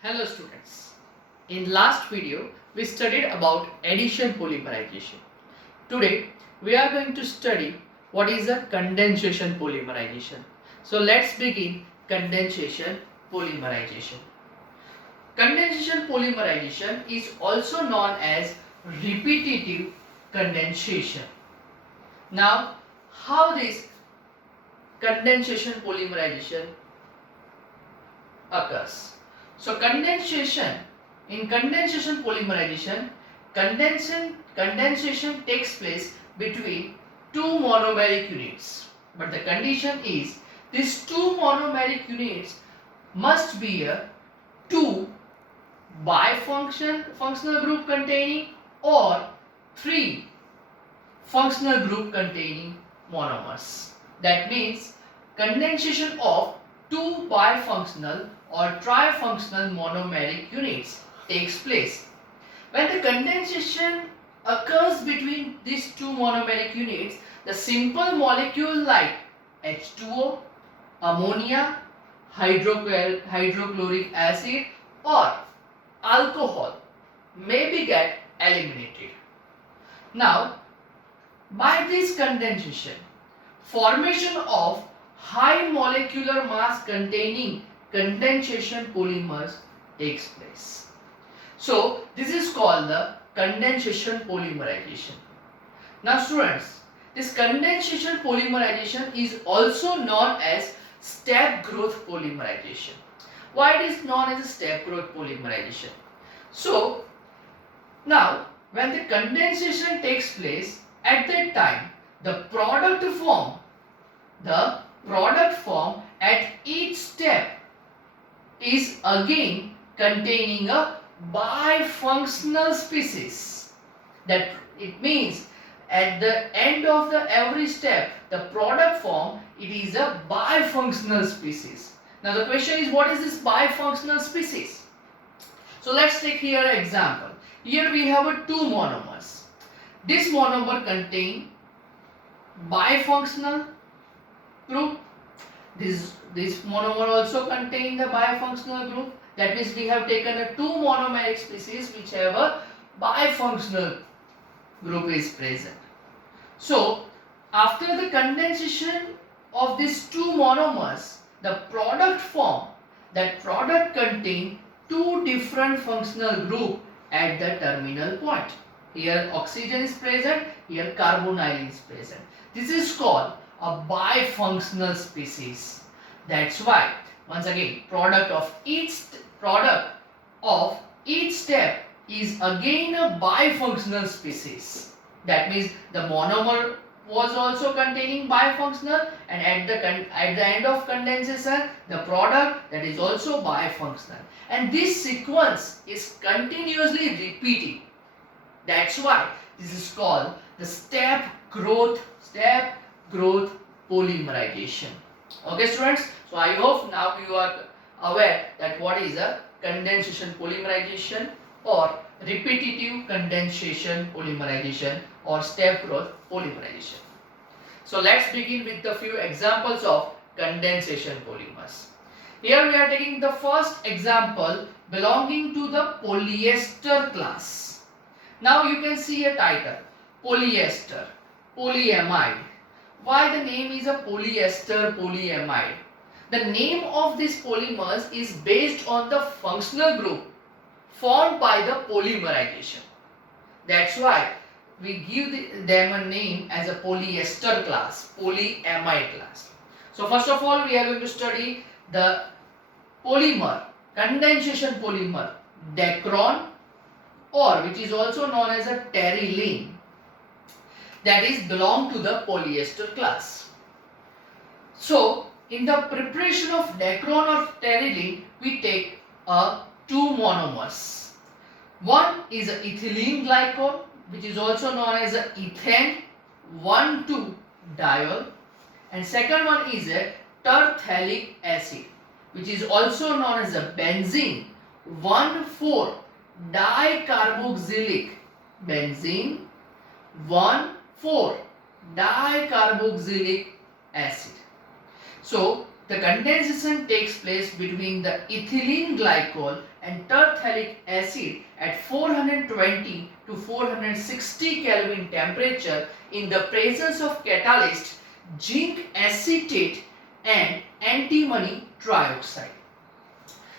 Hello students. In last video we studied about addition polymerization. Today we are going to study what is a condensation polymerization. So let's begin condensation polymerization. Condensation polymerization is also known as repetitive condensation. Now how this condensation polymerization occurs? So in condensation polymerization, condensation takes place between two monomeric units. But the condition is these two monomeric units must be a two functional group containing or three functional group containing monomers. That means condensation of two bifunctional or trifunctional monomeric units takes place. When the condensation occurs between these two monomeric units, the simple molecule like H2O, ammonia, hydrochloric acid or alcohol may be get eliminated. Now, by this condensation, formation of high molecular mass containing condensation polymers takes place. So this is called the condensation polymerization. Now students, this condensation polymerization is also known as step growth polymerization. Why it is known as a step growth polymerization? So now when the condensation takes place, at that time the product form at each step is again containing a bifunctional species. That it means at the end of every step, the product form, it is a bifunctional species. Now the question is, what is this bifunctional species? So let's take here an example. Here we have two monomers. This monomer contain bifunctional group. This monomer also contain the bifunctional group. That means we have taken a two monomeric species which have a bifunctional group is present. So after the condensation of these two monomers, the product form, that product contain two different functional group at the terminal point. Here oxygen is present, here carbonyl is present. This is called a bifunctional species. That's why once again product of each step is again a bifunctional species. That means the monomer was also containing bifunctional, and at the end of condensation the product that is also bifunctional, and this sequence is continuously repeating. That's why this is called the step growth polymerization. Okay students, so I hope now you are aware that what is a condensation polymerization or repetitive condensation polymerization or step growth polymerization. So let's begin with the few examples of condensation polymers. Here we are taking the first example belonging to the polyester class. Now you can see a title, polyester, polyamide. Why the name is a polyester polyamide? The name of these polymers is based on the functional group formed by the polymerization. That's why we give them a name as a polyester class, polyamide class. So first of all we are going to study the polymer, condensation polymer, Dacron, or which is also known as a terylene, that is belong to the polyester class. So in the preparation of Dacron or terylene, we take two monomers. One is ethylene glycol, which is also known as ethane 1,2-diol, and second one is a terphthalic acid, which is also known as a benzene 1,4-dicarboxylic, benzene 1,4-dicarboxylic acid. So the condensation takes place between the ethylene glycol and tertiary acid at 420 to 460 Kelvin temperature in the presence of catalyst zinc acetate and antimony trioxide.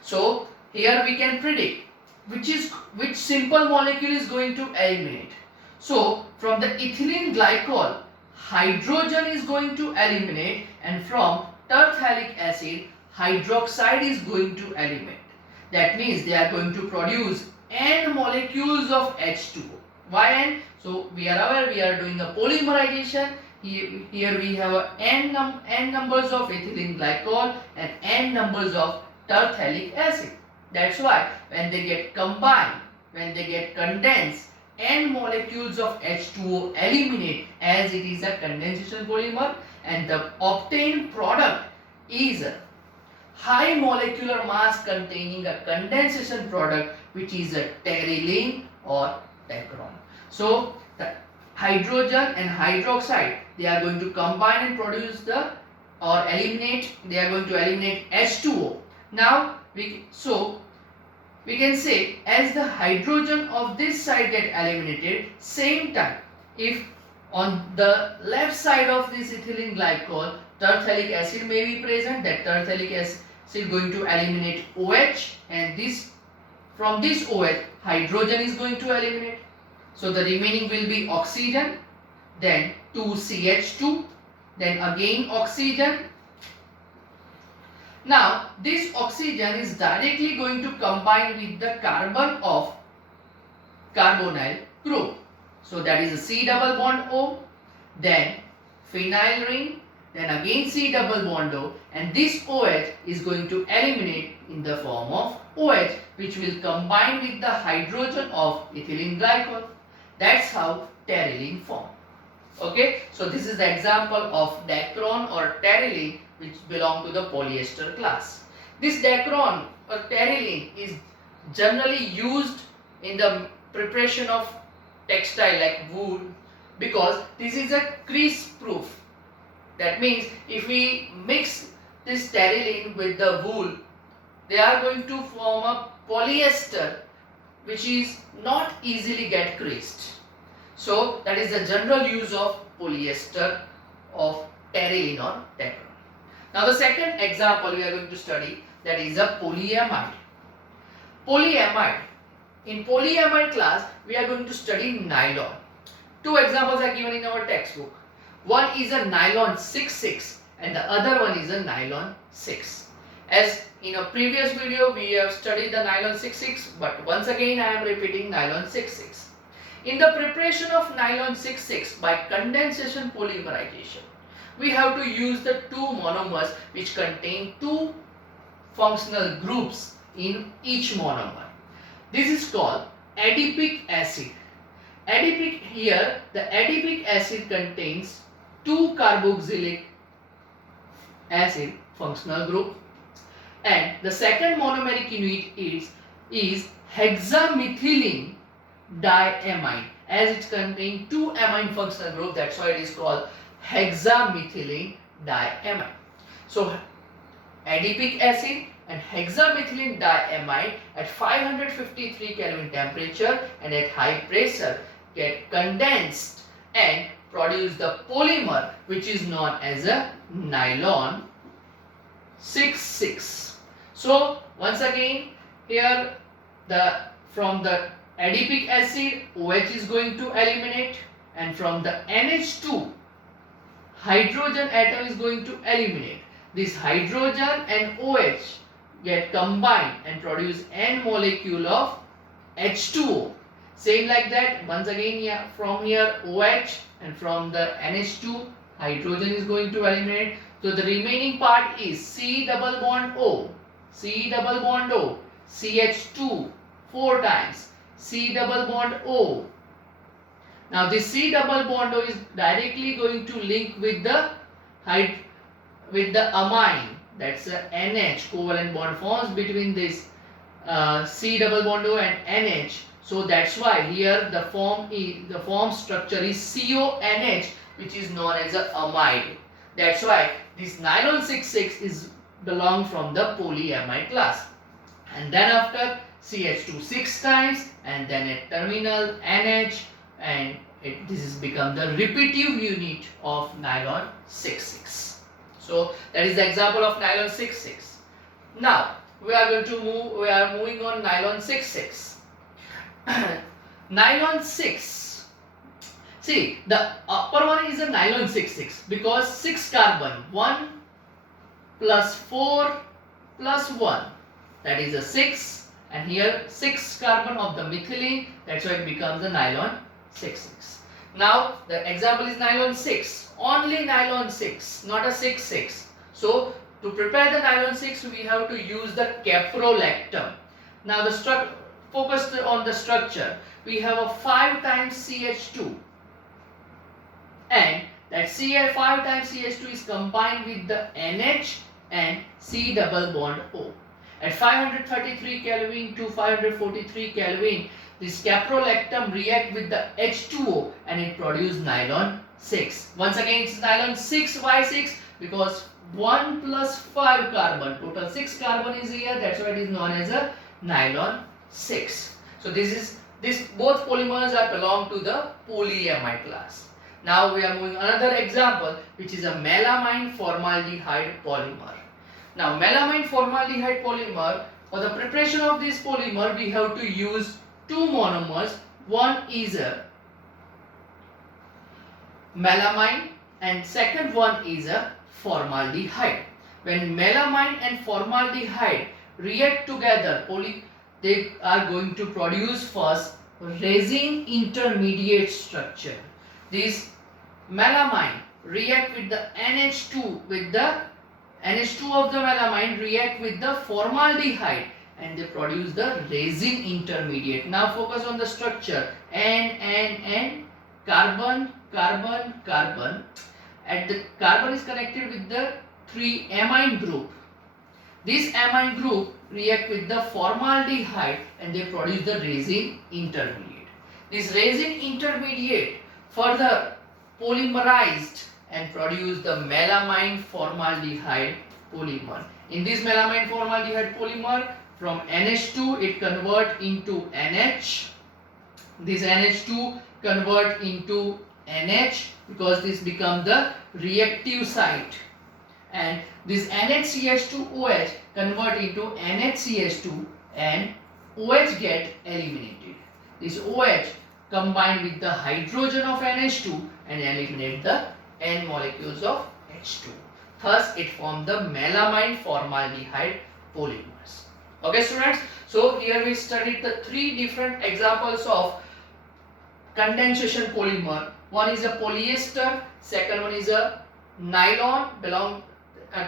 So here we can predict which simple molecule is going to eliminate. So from the ethylene glycol, hydrogen is going to eliminate, and from tertiary acid, hydroxide is going to eliminate. That means they are going to produce n molecules of H2O. Why n? So we are aware we are doing a polymerization. Here we have n numbers of ethylene glycol and n numbers of tertiary acid. That's why when they get combined, when they get condensed, n molecules of H2O eliminate, as it is a condensation polymer, and the obtained product is a high molecular mass containing a condensation product, which is a terylene or Dacron. So the hydrogen and hydroxide, they are going to combine and produce they are going to eliminate H2O. Now we can say, as the hydrogen of this side get eliminated, same time if on the left side of this ethylene glycol tertiary acid may be present, that tertiary acid is going to eliminate OH, and from this OH hydrogen is going to eliminate. So the remaining will be oxygen, then 2CH2, then again oxygen. Now this oxygen is directly going to combine with the carbon of carbonyl group. So that is a C double bond O, then phenyl ring, then again C double bond O, and this OH is going to eliminate in the form of OH, which will combine with the hydrogen of ethylene glycol. That's how terylene form. Okay, so this is the example of Dacron or terylene, which belong to the polyester class. This Dacron or terylene is generally used in the preparation of textile like wool, because this is a crease proof. That means if we mix this terylene with the wool, they are going to form a polyester which is not easily get creased. So that is the general use of polyester of terylene or Dacron. Now the second example we are going to study, that is a polyamide. Polyamide. In polyamide class we are going to study nylon. Two examples are given in our textbook. One is a nylon 6,6 and the other one is a nylon 6. As in a previous video we have studied the nylon 6,6, but once again I am repeating nylon 6,6. In the preparation of nylon 6,6 by condensation polymerization, we have to use the two monomers which contain two functional groups in each monomer. This is called adipic acid. Here the adipic acid contains two carboxylic acid functional group, and the second monomeric unit is hexamethylene diamine, as it contains two amine functional group. That's why it is called hexamethylene diamine. So adipic acid and hexamethylene diamine at 553 Kelvin temperature and at high pressure get condensed and produce the polymer which is known as a nylon 6,6. So once again here from the adipic acid OH is going to eliminate, and from the NH2 hydrogen atom is going to eliminate. This hydrogen and OH get combined and produce n molecule of H2O. Same like that, once again from here OH, and from the NH2 hydrogen is going to eliminate. So the remaining part is C double bond O, C double bond O, CH2 4 times, C double bond O. Now this C double bond O is directly going to link with the amine. That's a NH, covalent bond forms between this C double bond O and NH. So that's why here the form structure is CONH, which is known as a amide. That's why this nylon 6,6 is belong from the polyamide class. And then after CH2 6 times, and then a terminal NH, and this is become the repetitive unit of nylon 6,6. So that is the example of nylon 6,6. Now we are moving on nylon 6,6. Nylon 6. See, the upper one is a nylon 6,6 because 6 carbon, 1 plus 4 plus 1, that is a 6, and here 6 carbon of the methylene, that's why it becomes a nylon 6,6. Now the example is nylon 6, only nylon 6, not a 6,6. So to prepare the nylon 6, we have to use the caprolactam. Now the focused on the structure, we have a 5 times CH2, and that 5 times CH2 is combined with the NH and C double bond O. At 533 Kelvin to 543 Kelvin, this caprolactam react with the H2O and it produces nylon 6. Once again, it's nylon 6. Why 6? Because 1 plus 5 carbon, total 6 carbon is here, that's why it is known as a nylon 6. So this both polymers are belong to the polyamide class. Now we are moving another example, which is a melamine formaldehyde polymer. Now melamine formaldehyde polymer, for the preparation of this polymer we have to use two monomers. One is a melamine and second one is a formaldehyde. When melamine and formaldehyde react together, they are going to produce first resin intermediate structure. This melamine react with the NH2 of the melamine react with the formaldehyde and they produce the resin intermediate. Now focus on the structure. N, carbon, carbon, carbon. And the carbon is connected with the 3 amine group. This amine group react with the formaldehyde and they produce the resin intermediate. This resin intermediate further polymerized and produce the melamine formaldehyde polymer. In this melamine formaldehyde polymer, from NH2 it convert into NH. This NH2 convert into NH because this become the reactive site, and this NHCH2OH convert into NHCH2 and OH get eliminated. This OH combine with the hydrogen of NH2 and eliminate the N molecules of H2. Thus it forms the melamine formaldehyde polymers. Okay students, so here we studied the three different examples of condensation polymer. One is a polyester, second one is a nylon,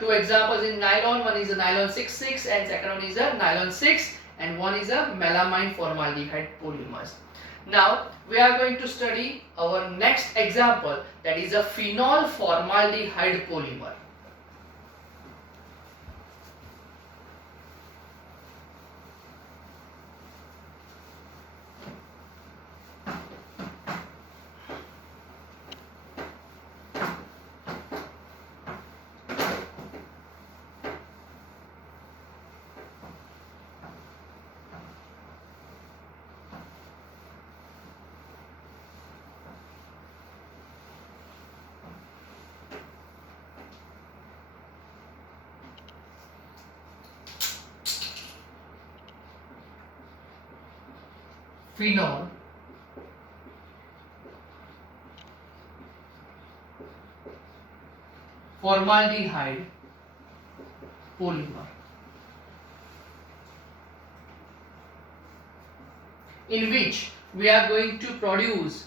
two examples in nylon, one is a nylon 6,6 and second one is a nylon 6, and one is a melamine formaldehyde polymers. Now we are going to study our next example, that is a phenol formaldehyde polymer. Phenol formaldehyde polymer, in which we are going to produce,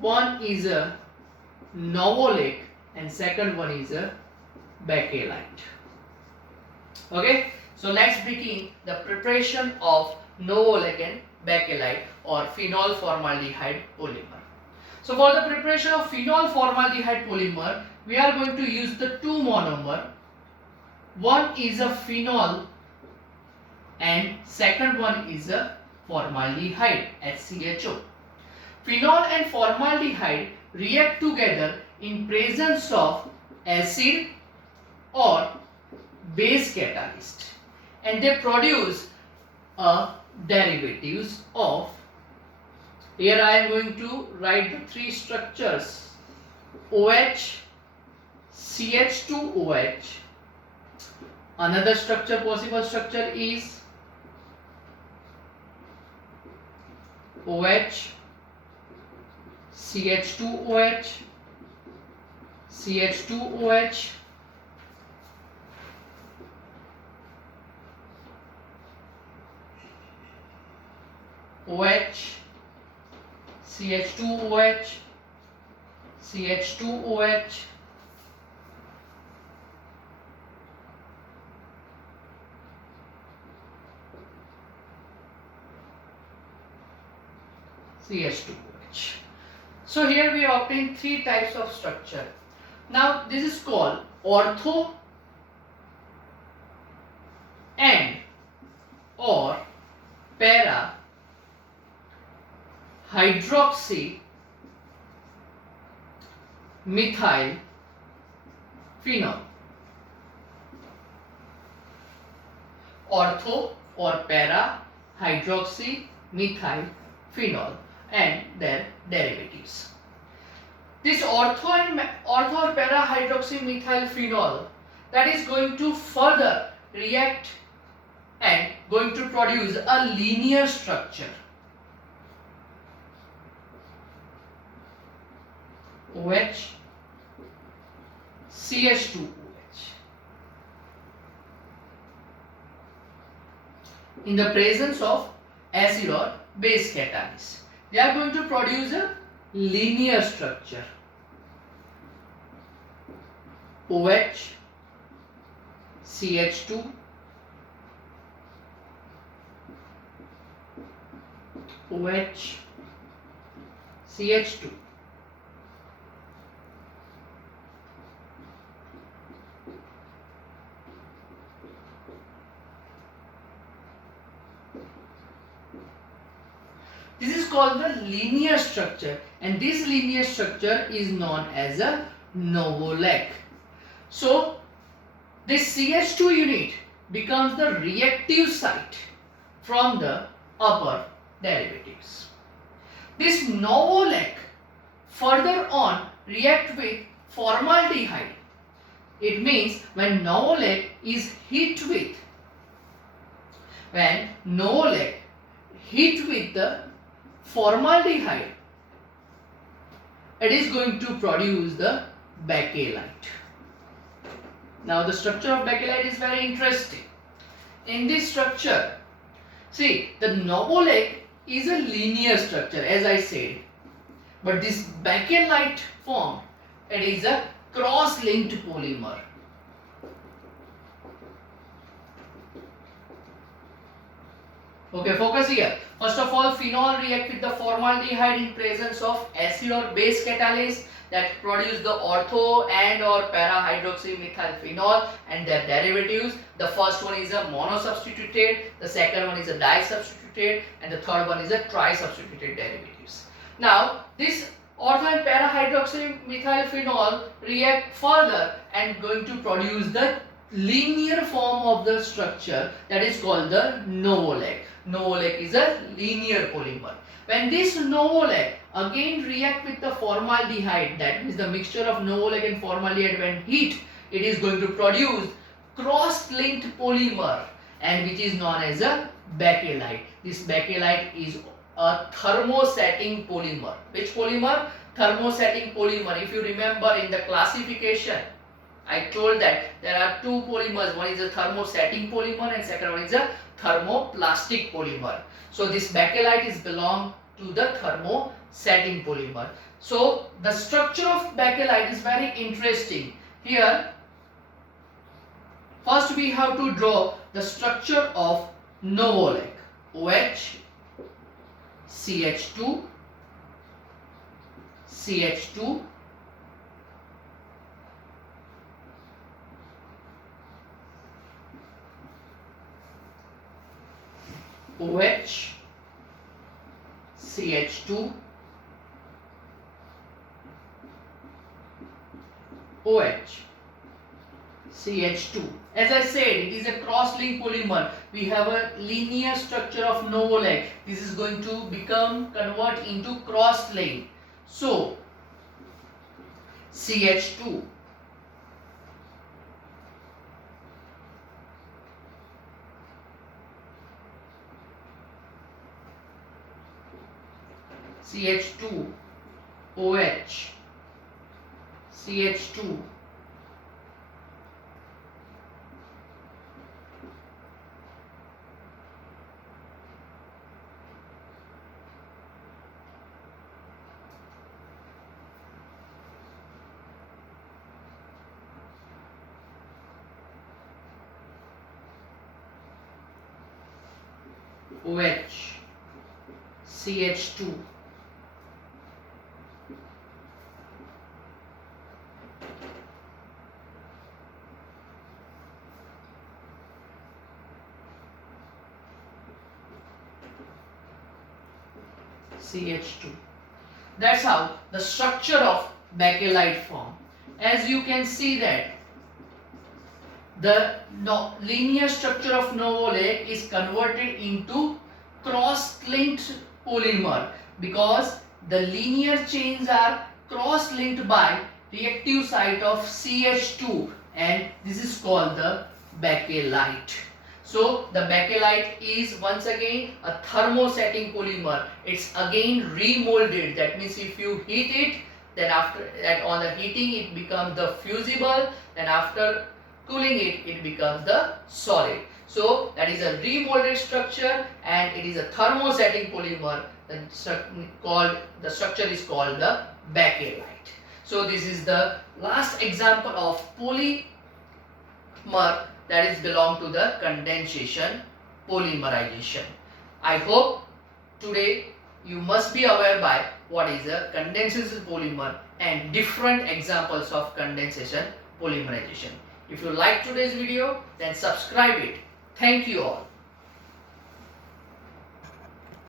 one is a novolec and second one is a bakelite. Okay, so let's begin the preparation of novolec and bakelite or phenol formaldehyde polymer. So for the preparation of phenol formaldehyde polymer, we are going to use the two monomer. One is a phenol and second one is a formaldehyde, HCHO. Phenol and formaldehyde react together in presence of acid or base catalyst, and they produce a derivatives of, here I am going to write the three structures: OH, CH2OH. Another possible structure is OH, CH2OH, CH2OH, OH, CH2OH, CH2OH, CH2OH. So here we obtain three types of structure. Now this is called ortho and or para hydroxy methyl phenol. Ortho or para hydroxy methyl phenol and their derivatives. This ortho or para hydroxy methyl phenol, that is going to further react and going to produce a linear structure. OH, CH2OH. In the presence of acid or base catalyst, they are going to produce a linear structure. OH, CH2, OH, CH2. This is called the linear structure, and this linear structure is known as a Novolec. So this CH2 unit becomes the reactive site from the upper derivatives. This Novolec further on react with formaldehyde. It means when Novolec is hit with the formaldehyde, it is going to produce the bakelite. Now the structure of bakelite is very interesting. In this structure, see, the Novolec is a linear structure, as I said, but this bakelite form, it is a cross-linked polymer. Okay, focus here. First of all, phenol react with the formaldehyde in presence of acid or base catalyst that produce the ortho and or para hydroxy methyl phenol and their derivatives. The first one is a monosubstituted, the second one is a disubstituted, and the third one is a trisubstituted derivatives. Now, this ortho and para hydroxy methyl phenol react further and going to produce the linear form of the structure that is called the Novolec. Novolec is a linear polymer. When this Novolec again react with the formaldehyde, that means the mixture of Novolec and formaldehyde when heat, it is going to produce cross-linked polymer, and which is known as a bakelite. This bakelite is a thermosetting polymer. Which polymer? Thermosetting polymer. If you remember in the classification, I told that there are two polymers. One is a thermosetting polymer and second one is a thermoplastic polymer. So this bakelite is belong to the thermosetting polymer. So the structure of bakelite is very interesting. Here, first we have to draw the structure of Novolec. OH, CH2, CH2, OH, CH2, OH, CH2. As I said, it is a cross-linked polymer. We have a linear structure of novolate. This is going to convert into cross-link. So CH2. CH2 OH CH2 OH CH2 CH2. That's how the structure of bakelite form. As you can see that the linear structure of novolate is converted into cross-linked polymer because the linear chains are cross-linked by reactive site of CH2, and this is called the bakelite. So the bakelite is once again a thermosetting polymer. It's again remolded. That means if you heat it, then after that on the heating it becomes the fusible, then after cooling it, it becomes the solid. So that is a remolded structure and it is a thermosetting polymer. The structure is called the bakelite. So this is the last example of polymer that is belong to the condensation polymerization. I hope today you must be aware by what is a condensation polymer and different examples of condensation polymerization. If you like today's video, then subscribe it. Thank you all.